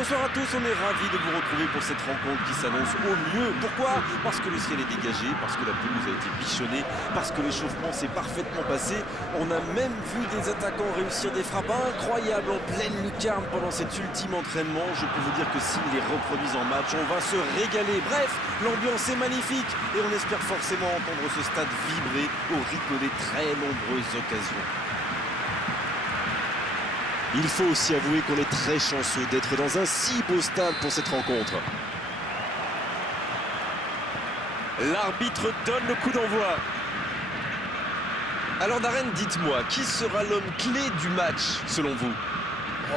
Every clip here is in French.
Bonsoir à tous, on est ravis de vous retrouver pour cette rencontre qui s'annonce au mieux. Pourquoi? Parce que le ciel est dégagé, parce que la pelouse a été bichonnée, parce que l'échauffement s'est parfaitement passé. On a même vu des attaquants réussir des frappes incroyables en pleine lucarne pendant cet ultime entraînement. Je peux vous dire que s'ils les reproduisent en match, on va se régaler. Bref, l'ambiance est magnifique et on espère forcément entendre ce stade vibrer au rythme des très nombreuses occasions. Il faut aussi avouer qu'on est très chanceux d'être dans un si beau stade pour cette rencontre. L'arbitre donne le coup d'envoi. Alors Darren, dites-moi, qui sera l'homme clé du match selon vous?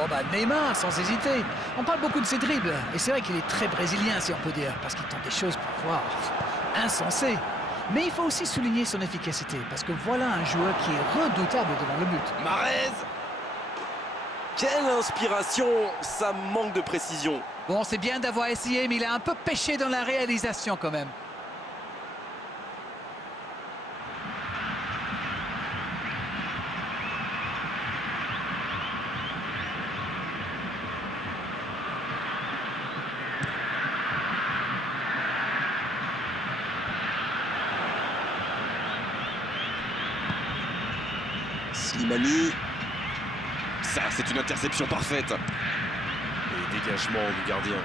Oh bah Neymar, sans hésiter. On parle beaucoup de ses dribbles, et c'est vrai qu'il est très brésilien si on peut dire, parce qu'il tente des choses parfois insensées. Mais il faut aussi souligner son efficacité, parce que voilà un joueur qui est redoutable devant le but. Mahrez! Quelle inspiration! Ça manque de précision. Bon, c'est bien d'avoir essayé, mais il a un peu pêché dans la réalisation quand même. Slimani. Ça, c'est une interception parfaite. Et dégagement du gardien.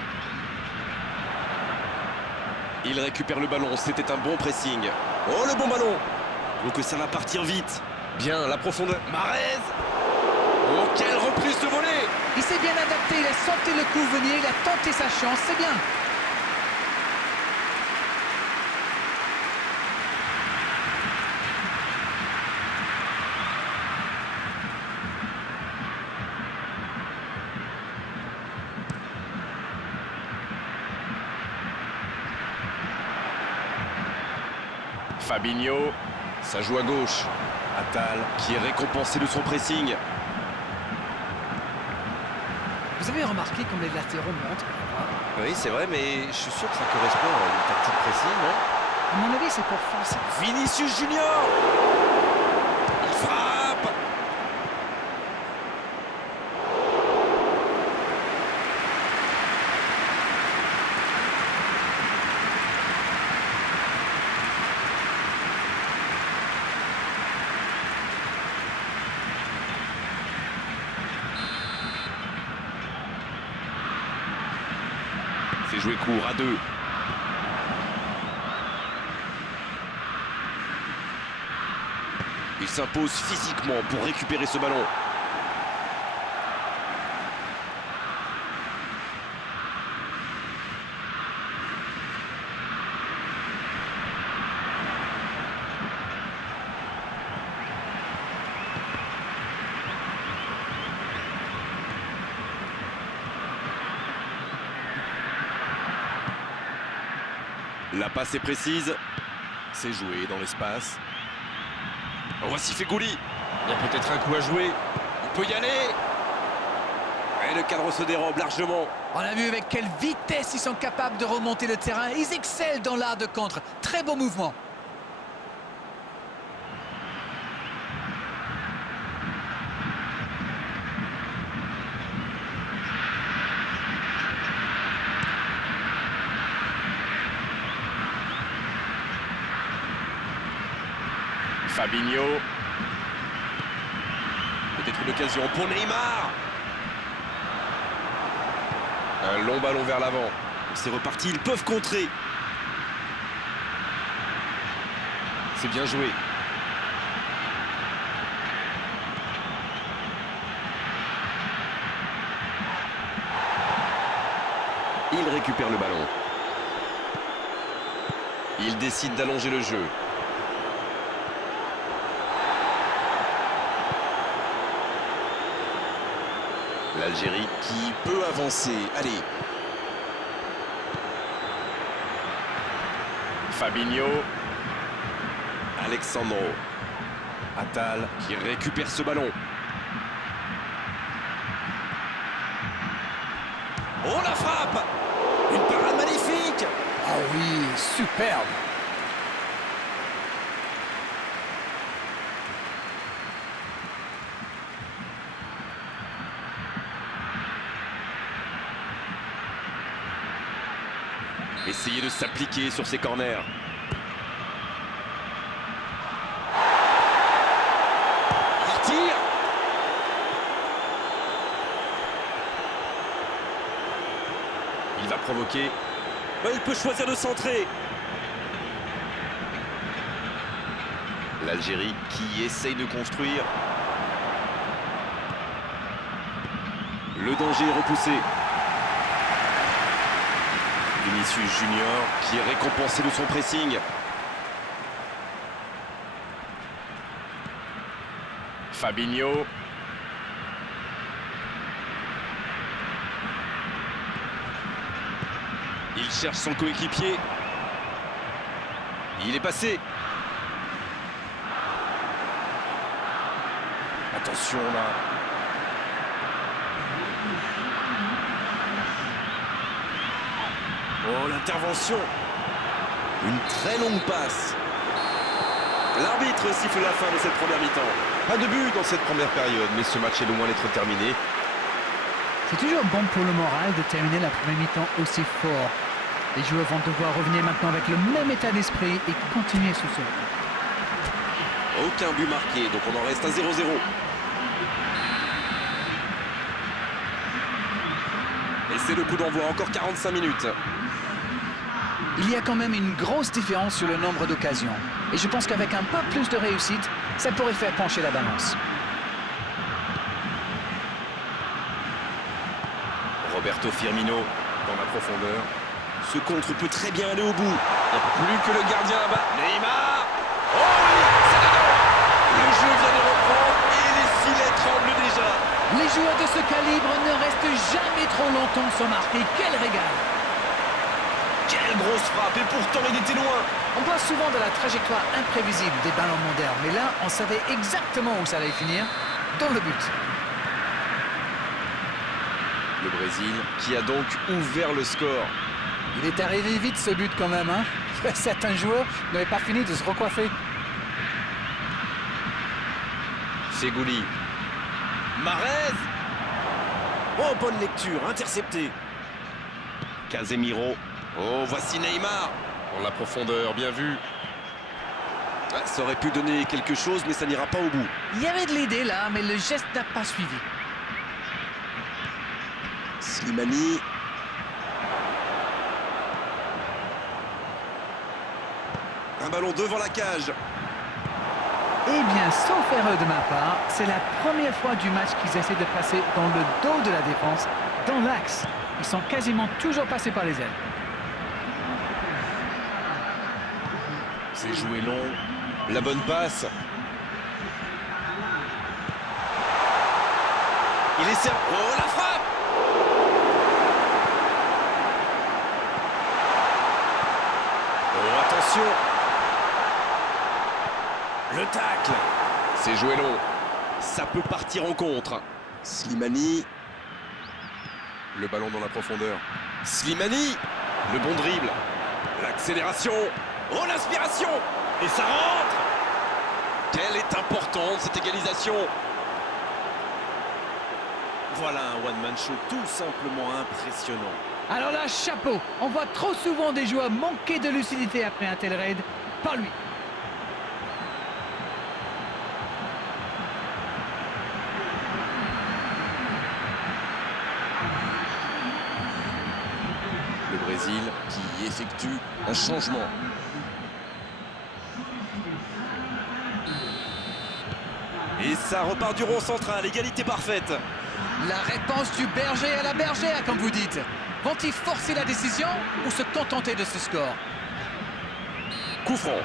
Il récupère le ballon, c'était un bon pressing. Oh, le bon ballon! Donc ça va partir vite. Bien, la profondeur. Mahrez! Oh, quelle reprise de volée! Il s'est bien adapté, il a senti le coup venir, il a tenté sa chance, c'est bien. Fabinho, ça joue à gauche. Attal qui est récompensé de son pressing. Vous avez remarqué comme les latéraux montent parfois? Oui, c'est vrai, mais je suis sûr que ça correspond à une tactique pressing, non? À mon avis, c'est pour forcer. Vinicius Junior! Il frappe! C'est joué court à deux. Il s'impose physiquement pour récupérer ce ballon. La passe est précise. C'est joué dans l'espace. Oh, voici Fegouli. Il y a peut-être un coup à jouer. Il peut y aller. Et le cadre se dérobe largement. On a vu avec quelle vitesse ils sont capables de remonter le terrain. Ils excellent dans l'art de contre. Très beau mouvement. Fabinho. Peut-être une occasion pour Neymar. Un long ballon vers l'avant. C'est reparti, ils peuvent contrer. C'est bien joué. Il récupère le ballon. Il décide d'allonger le jeu. L'Algérie qui peut avancer. Allez. Fabinho. Alexandro. Attal qui récupère ce ballon. Oh, la frappe! Une parade magnifique! Ah oui, superbe. Essayer de s'appliquer sur ses corners. Il tire. Il va provoquer. Il peut choisir de centrer. L'Algérie qui essaye de construire. Le danger est repoussé. Vinicius Junior qui est récompensé de son pressing. Fabinho. Il cherche son coéquipier. Il est passé. Attention là. Oh, l'intervention. Une très longue passe. L'arbitre siffle la fin de cette première mi-temps. Pas de but dans cette première période, mais ce match est loin d'être terminé. C'est toujours bon pour le moral de terminer la première mi-temps aussi fort. Les joueurs vont devoir revenir maintenant avec le même état d'esprit et continuer sous ce rythme. Aucun but marqué, donc on en reste à 0-0. Et c'est le coup d'envoi, encore 45 minutes. Il y a quand même une grosse différence sur le nombre d'occasions. Et je pense qu'avec un peu plus de réussite, ça pourrait faire pencher la balance. Roberto Firmino dans la profondeur. Ce contre peut très bien aller au bout. Il n'y a plus que le gardien là-bas. Neymar. Oh oui, c'est dedans. Le jeu vient de reprendre et les filets tremblent déjà. Les joueurs de ce calibre ne restent jamais trop longtemps sans marquer. Quel régal! Quelle grosse frappe, et pourtant il était loin. On parle souvent de la trajectoire imprévisible des ballons modernes, mais là, on savait exactement où ça allait finir, dans le but. Le Brésil qui a donc ouvert le score. Il est arrivé vite ce but quand même, hein. Certains joueurs n'avaient pas fini de se recoiffer. Fegouli. Mahrez. Oh, bonne lecture, intercepté. Casemiro. Oh, voici Neymar. Dans la profondeur, bien vu. Ah, ça aurait pu donner quelque chose, mais ça n'ira pas au bout. Il y avait de l'idée là, mais le geste n'a pas suivi. Slimani. Un ballon devant la cage. Eh bien, sauf erreur de ma part, c'est la première fois du match qu'ils essaient de passer dans le dos de la défense, dans l'axe. Ils sont quasiment toujours passés par les ailes. C'est joué long. La bonne passe. Il est servi. Oh, la frappe! Oh, attention! Le tacle! C'est joué long. Ça peut partir en contre. Slimani. Le ballon dans la profondeur. Slimani. Le bon dribble. L'accélération. Oh, l'inspiration! Et ça rentre! Quelle est importante cette égalisation! Voilà un one-man show tout simplement impressionnant. Alors là, chapeau! On voit trop souvent des joueurs manquer de lucidité après un tel raid. Pas lui. Le Brésil qui effectue un changement. Et ça repart du rond central, égalité parfaite. La réponse du berger à la bergère, comme vous dites. Vont-ils forcer la décision ou se contenter de ce score? Coup franc.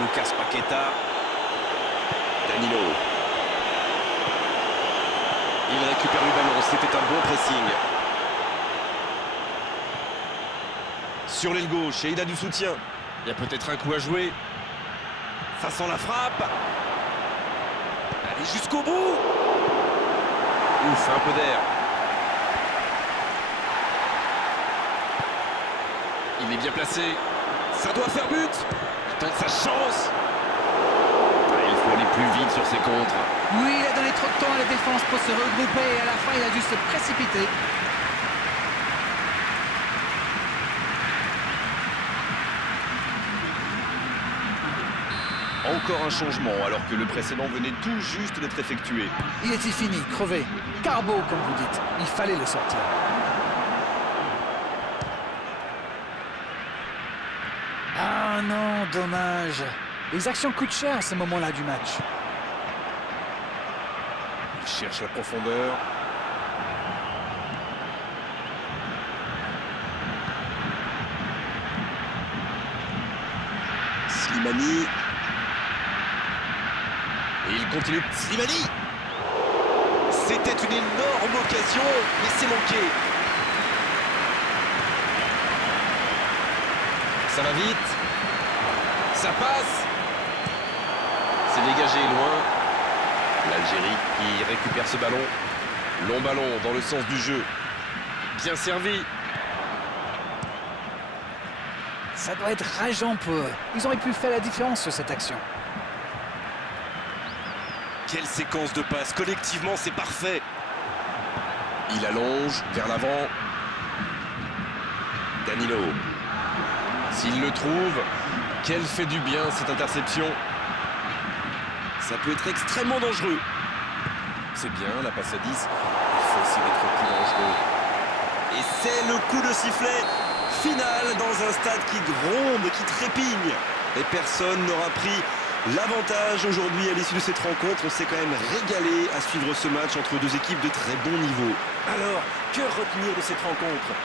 Lucas Paqueta. Danilo. Il récupère le ballon, c'était un bon pressing. Sur l'aile gauche, et il a du soutien. Il y a peut-être un coup à jouer. Ça sent la frappe. Allez jusqu'au bout. Ouf, un peu d'air. Il est bien placé. Ça doit faire but. Il tente sa chance. Ah, il faut aller plus vite sur ses contres. Oui, il a donné trop de temps à la défense pour se regrouper et à la fin, il a dû se précipiter. Encore un changement alors que le précédent venait tout juste d'être effectué. Il était fini, crevé. Carbo, comme vous dites. Il fallait le sortir. Ah non, dommage. Les actions coûtent cher à ce moment-là du match. Il cherche la profondeur. Slimani. Et il continue. Slimani. C'était une énorme occasion, mais c'est manqué. Ça va vite. Ça passe. C'est dégagé loin. L'Algérie qui récupère ce ballon. Long ballon dans le sens du jeu. Bien servi. Ça doit être rageant pour eux. Ils auraient pu faire la différence sur cette action. Quelle séquence de passes. Collectivement, c'est parfait. Il allonge vers l'avant. Danilo. S'il le trouve, quelle fait du bien cette interception. Ça peut être extrêmement dangereux. C'est bien, la passe à 10. Il faut aussi être plus dangereux. Et c'est le coup de sifflet final dans un stade qui gronde, qui trépigne. Et personne n'aura pris l'avantage aujourd'hui à l'issue de cette rencontre. On s'est quand même régalé à suivre ce match entre deux équipes de très bon niveau. Alors, que retenir de cette rencontre ?